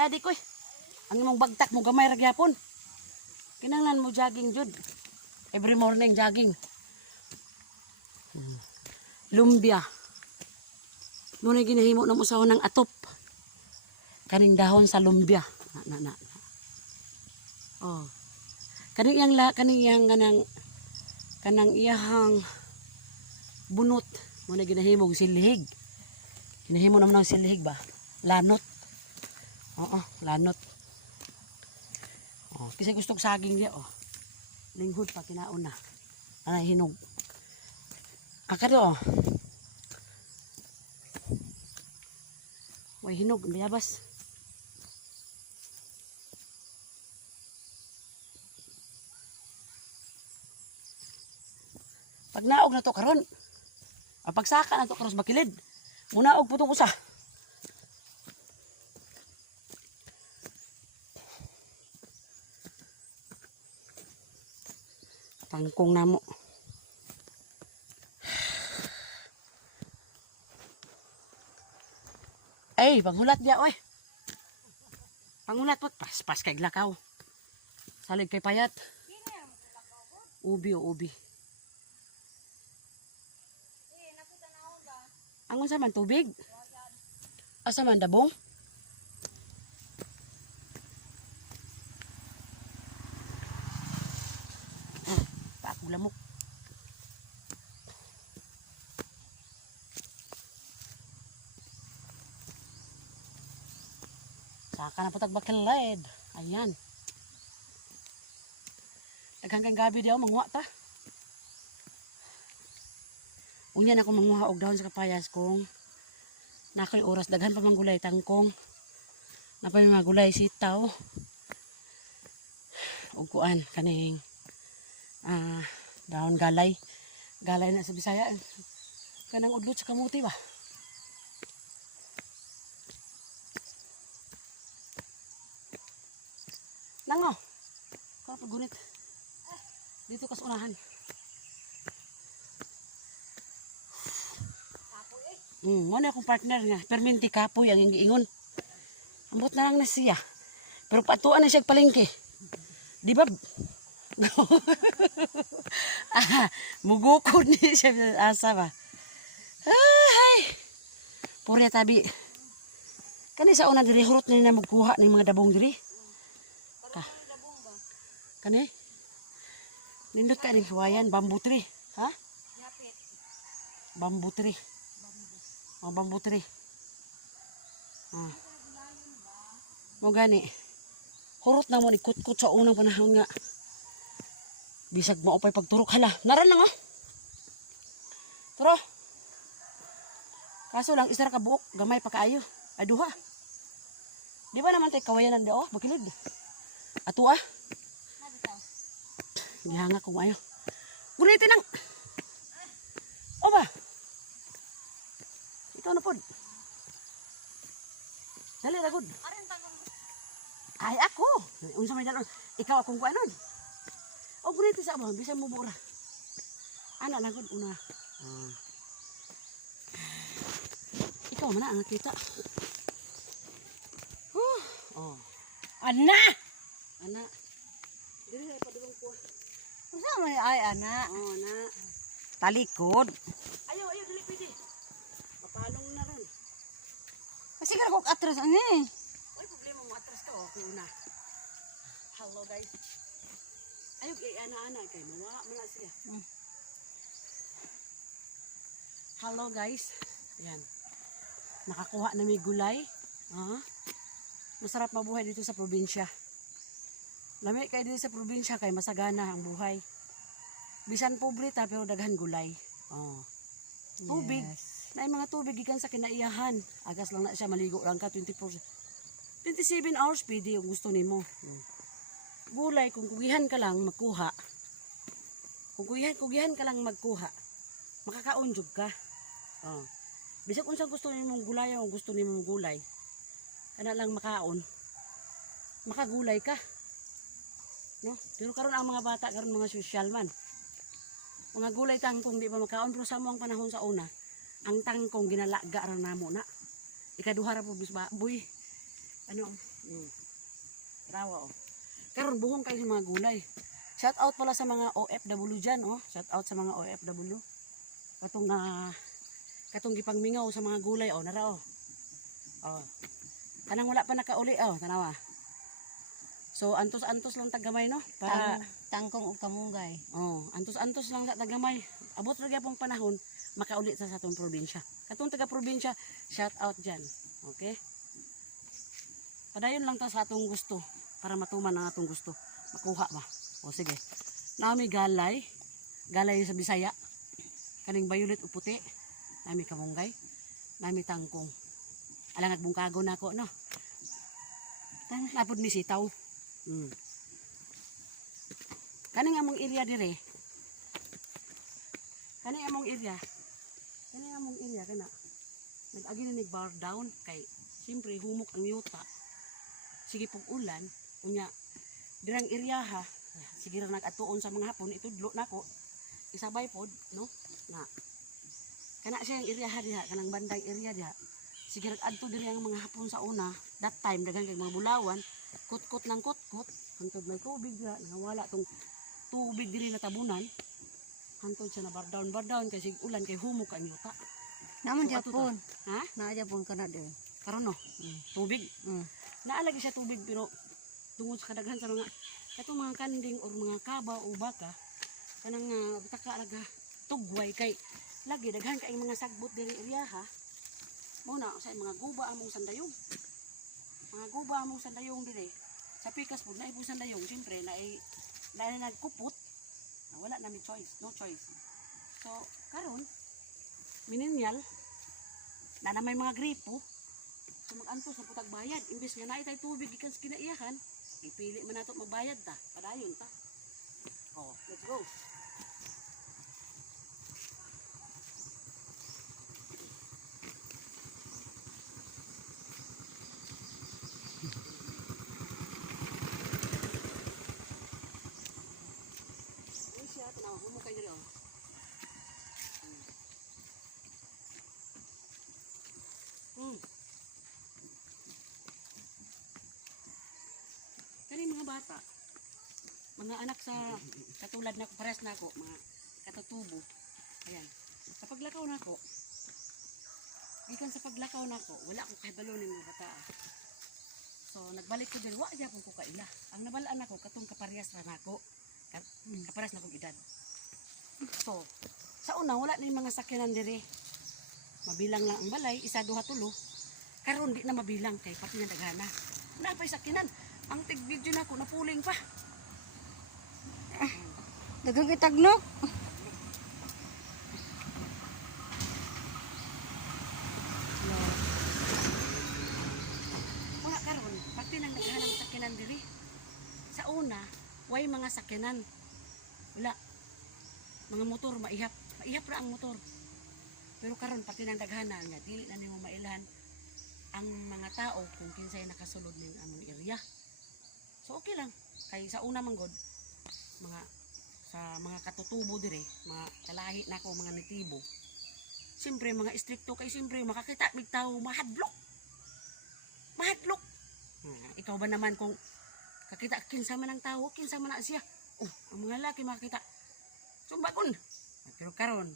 Ay, di ko ang imong bagtak mo gamay ra gyapon. Kinahanglan mo jogging jud. Every morning jogging. Lumbia. Muna ginahimo na mo sa unang atop. Kaning dahon sa lumbia. Na. Oh. Kaning yang kanang iyahang bunot. Muna ginahimo og silhig. Ginahimo naman ng silhig ba? Lanot. Oo, lanot. Oh, kasi gusto ko saging dia oh. Linghod pa kinaon na. Anay hinog. Akado oh. Way hinog, mayabas. Pag naog na to karon. Pagsaka na to karon sa bakilid. Muna og putong usa. Tangkong namo. Ay, panghulat dia oy. Panghulat pot pas kay lakaw. Salig kay payat. Ubi o ubi. Angon sa man tubig? Asa man dabong? Paako lamok. Saka na patag bakilid. Ayan. Naghanggang gabi daw manguha ta. Unya na ako manguha og dahon sa kapayas kung nakoy oras daghan pa manggulay tangkong. Napay mga gulay sitaw. Og kuan kaning dahon galay. Galay na sa Bisaya. Kanang udlot sa kamuti ba? Nango. Kaya pagunit. Dito kas unahan. Ano akong partner nga. Perminti kapoy ang ingon. Ambot na lang na siya. Pero patuan na siya palengke. Di ba? Mugukod ni siya asa ba? Ay! Puri tabi. Kani sa una diri hurot ni na magkuha ni mga dabong diri. Kani? Nindot ka ning huwayan, bamboo tree. Ha? Bamboo tree. Oh, bamboo tree. Mo gani. Hurot na mo ni kutkut sa unang panahon nga. Bisag mo upay pagturok hala. Naran lang oh. Turo. Kaso lang isa ra ka buok, gamay pa kaayo. Ay duha. Di ba naman tay kawayanan di oh, bakilid. Ato ah. Gihanga ko maayo. Gunitin nang. O ba? Ikaw na pod. Dali ra gud. Ay ako. Unsa may dalon? Ikaw akong kuanon. O gunitin sa amo, bisan mo bura. Ana lang gud una. Ikaw man ang nakita. Oh. Ana! Ana. Dili pa dulong ko. Unsa man ay ana? Oh, ana. Talikod. Ayo, dili pwede. Mapalong na ron. Kasi gara kog atras ani. Ay, problema mo atras ka okay una. Hello guys. Ayo ana kay mawa man na siya. Hello guys. Ayan. Nakakuha na may gulay. Masarap mabuhay dito sa probinsya. Lami kay dito sa probinsya kay masagana ang buhay. Bisan pobre ta pero daghan gulay. Tubig. Yes. Na mga tubig gikan sa kinaiyahan. Agas lang na siya maligo lang ka 27 hours pwede kung gusto nimo. Gulay kung kugihan ka lang magkuha. Kung kugihan ka lang magkuha. Makakaon jud ka. Bisag unsang gusto nimong gulay o gusto nimong gulay. Kana lang makaon. Makagulay ka. No? Pero karon ang mga bata karon mga social man. Mga gulay tangkong di ba makaon pero sa mo ang panahon sa una, ang tangkong ginalaga ra namo na. Ikaduha ra po bis baboy. Ano? Rawa oh. Karon buhong kayo sa mga gulay. Shout out pala sa mga OFW dyan oh. Shout out sa mga OFW. Katong gipangmingaw sa mga gulay oh, nara oh. Oh. Kanang wala pa nakauli oh, tanawa. So antos-antos lang tagamay no para Tangkong o kamunggay. oh, antos-antos lang sa tagamay. Abot ra gyapon panahon makauli sa atong probinsya. Katong taga probinsya, shout out dyan. Okay? Padayon lang ta sa atong gusto para matuman ang atong gusto. Makuha ba? O sige. Nami galay. Galay sa Bisaya. Kaning violet o puti. Nami kamunggay. Nami tangkong. Alangag bungkago na ako, no? Napod ni sitaw. Kaning among area dire. Kaning among area kana. Nag-agi na bar down kay siyempre humok ang yuta. Sige pug ulan unya dirang area ha. Sige ra nag-atuon sa mga hapon itudlo nako. Isabay pod no na. Kana siya ang area ha diha kanang bandang area diha. Sige nag-adto diri ang mga hapon sa una. That time daghan kay mga bulawan, kutkot ng kutkot, hantod may tubig diha, nawala tong tubig diri na tabunan. Hantod siya na bar down kasi ulan kay humok ang yuta. Naman So, ato Japon. Ha? Na Japon ka na din. Karon no. Tubig. Mm. Naalagi siya tubig pero tungod sa kadaghan sa mga katong mga kanding or mga kaba o baka kanang bitaka alaga tugway kay lagi daghan kay mga sagbot diri area ha. Mao na sa mga guba among sandayong. Mga guba among sandayong diri. Sa pikas pud naay sandayong siyempre na nagkupot. Wala namin choice, no choice. So karon mininyal na may mga gripo. So mag-antos sa putag bayad imbes nga naay tay tubig gikan sa kinaiyahan ipili man nato magbayad ta padayon ta. Oh, let's go. Ay siya tanaw humo kay diri oh. Kani mga bata, mga anak sa katulad na pares na ako, mga katutubo. Ayan. Sa paglakaw na ako, gikan sa paglakaw na ako, wala akong kahibalo ng mga bata. So nagbalik ko din, wa gyapon ko kaila. Ang nabalaan ako katong kaparehas ra nako. Kaparehas na akong edad. So, sa una wala na yung mga sakyanan dire. Mabilang lang ang balay, isa, duha, tulo. Karon di na mabilang kay pati na daghana. Napay sakyanan. Ang tig-video na ako, napuling pa. Dagang itagnok. Wala karon, pati nang naghahanang sakyanan diri. Sa una, way mga sakyanan. Wala. Mga motor, maihap. Maihap ra ang motor. Pero karon pati nang daghanan niya, dili na nimo mailhan ang mga tao kung kinsay nakasulod ning among area. So okay lang. Kay sa una man god mga katutubo dire, mga kalahi nako mga natibo. Siyempre mga istrikto kay siyempre makakita mig tawo mahadlok. Mahadlok. Ikaw ba naman kung kakita kinsa man ang tawo, kinsa man na siya. Oh, ang mga lalaki makakita. Sumbagon. Pero karon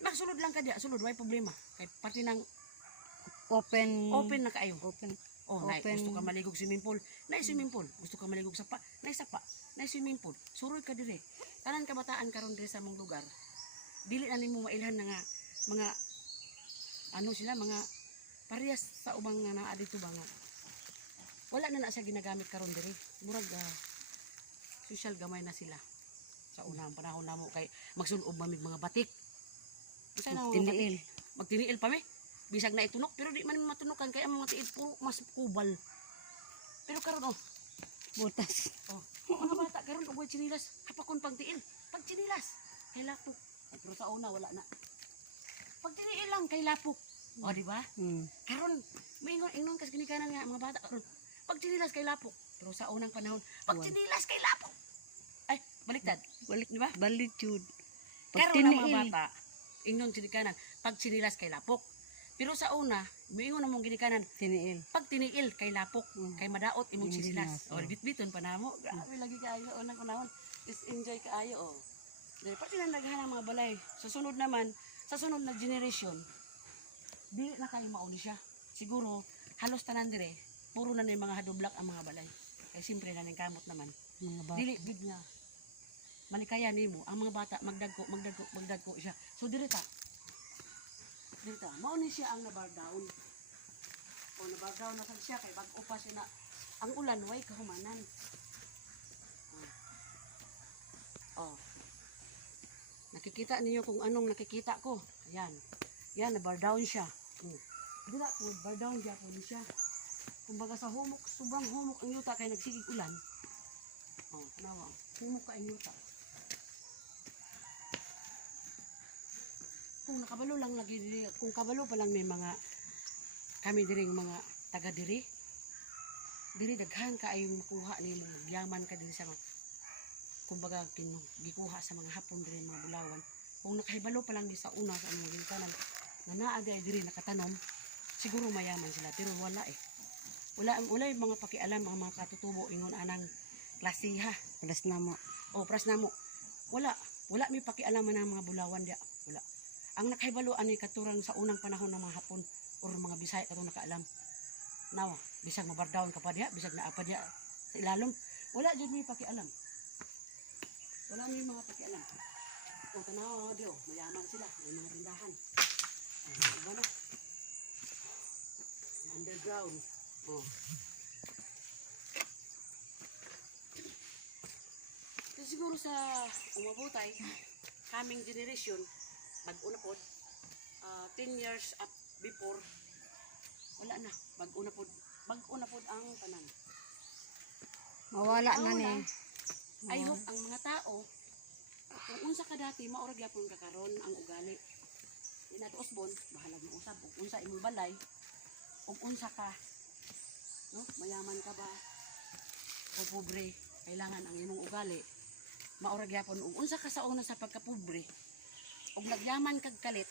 nakasulod lang ka diya, sulod way problema. Kay pati ng open na kaayo. Open. Oh, nay, Open. gusto ka maligog swimming pool. Nay swimming pool. Gusto ka maligog sa nay sapa. Nay swimming pool. Suroy ka dire. Tanan kabataan karon dire sa mong lugar. Dili na nimo mailhan na nga mga ano sila mga parehas sa ubang nga naa dito ba nga. Wala na siya ginagamit karon dire. Murag social gamay na sila. Sa unang panahon namo kay magsulob mamig mga batik. Isa na mga batik. Magtiniil pa mi. Bisag na itunok pero di man matunukan kaya ang mga tiil puro mas kubal. Pero karon oh, Butas. oh, mga bata karon og chinilas, hapakon pang tiil. Pag chinilas, kay lapok. Pero sa una wala na. Pag tiniil lang kay lapok. O di ba? Karon maingon ingnon kas ginikanan nga mga bata karon. Pag chinilas kay lapok. Pero sa unang panahon, pag chinilas kay lapok. Ay, baliktad. Di ba? Balitud. Karon ang mga bata ingnon ginikanan, pag chinilas kay lapok. Pero sa una, miingon namong ginikanan, Tiniil. pag tiniil kay lapok, kay madaot imong sisilas. Sisilas, O bitbiton pa namo. Grabe lagi kaayo unang kunahon. Is enjoy kaayo oh. Dili pa sila naghanang mga balay. Sa sunod naman, sa sunod na generation, dili na kayo mauni siya. Siguro halos tanan dire, puro na ni mga hadoblak ang mga balay. Kay simpre na ning kamot naman. Mga bata. Dili gid nga malikaya nimo ang mga bata magdagko siya. So direta. Direta, mao ni siya ang nabar down. O nabar down na sad siya kay bag-o pa siya na ang ulan way kahumanan. Oh. Nakikita niyo kung anong nakikita ko. Ayan. Yan, nabar down siya. Dila po, bar down siya po siya. Kumbaga sa humok, sobrang humok ang yuta kay nagsigig ulan. Oh, nawa. Humok ka ang yuta. Kung nakabalo lang lagi diri, kung kabalo pa lang may mga kami diring mga taga diri daghan ka ay makuha nimo magyaman ka diri sa kumbaga gikuha sa mga hapon diri mga bulawan. Kung nakahibalo pa lang di sa una sa mga ginkanan nga naa diri nakatanom, siguro mayaman sila pero wala eh. Wala yung mga pakialam ang mga katutubo ingon anang klasiha. Palas na mo. O pras namo. Wala may pakialaman ng mga bulawan dia. Wala. Ang nakahibalo ani katurang sa unang panahon ng mga Hapon or mga Bisaya katong nakaalam. Nawa, bisag mabardaon ka pa diha, bisag naapa diha sa ilalom, wala jud may pakialam. Wala may mga pakialam. O tanawa dio, mayaman sila, may mga tindahan. Diba na? Underground. Oh. So, siguro sa umabutay, coming generation, bag-una pod, 10 years up before, wala na, bag-una pod ang tanan. Mawala na Una, ni. I hope ang mga tao, kung unsa ka dati, maurag yapon ka karon ang ugali. Di nato usbon, bahalag mo usab, kung unsa imong balay, kung unsa ka, no? Mayaman ka ba, o pobre, kailangan ang imong ugali, maurag yapon, kung unsa ka sa una sa pagkapobre, ug nagyaman kag kalit,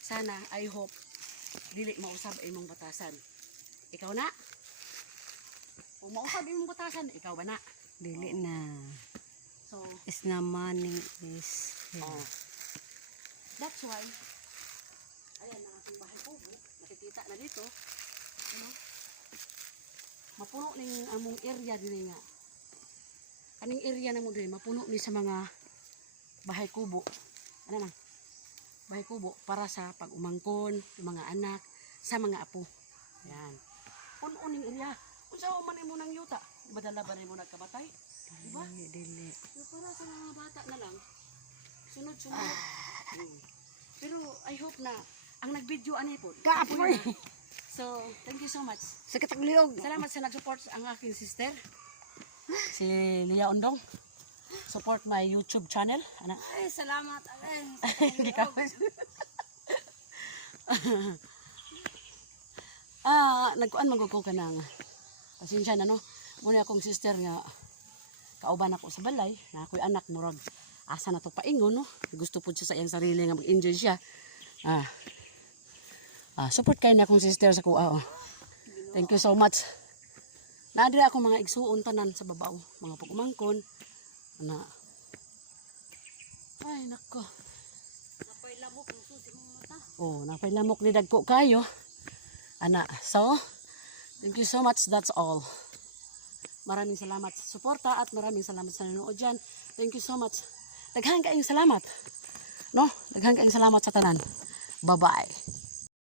sana, I hope, dili mausab imong batasan. Ikaw na? Kung mausab imong batasan, ikaw ba na? Dili na. So, Is na money is. oh. That's why, ayan ang ating bahay kubo, nakikita na dito, ano? Mapuno ning among area din nga. Kaning area na mo din, mapuno ni sa mga bahay kubo. Ano na? Bahay kubo para sa pag-umangkon, mga anak, sa mga apo. Yan. Puno ning area. Kung saan man mo ng yuta, madala ba rin mo nagkabatay? Diba? Dili. So, para sa mga bata na lang, sunod-sunod. Pero I hope na ang nag-video ani po. Kapoy! So, thank you so much. Sakit ang liog. Salamat sa nag-support ang aking sister. Si Lia Undong. Support my YouTube channel. Ana. Ay, salamat. Ay, Nagkuan magugko ka na nga. Pasensya na no. Muna akong sister nga kauban ako sa balay, na ako'y anak murag asa na to paingon no. Gusto pud siya sa iyang sarili nga mag-enjoy siya. Support kayo na akong sister sa kuha. Thank you so much. Naadira ako mga igsuon tanan sa babaw, mga pagumangkon. Ana. Ay nako. Napay lamok ang susi mong mata. Oh, napay lamok ni dagko kayo. Ana. So, thank you so much. That's all. Maraming salamat sa suporta at maraming salamat sa nanonood dyan. Thank you so much. Daghan kaayong salamat. No? Daghan kaayong salamat sa tanan. Bye-bye.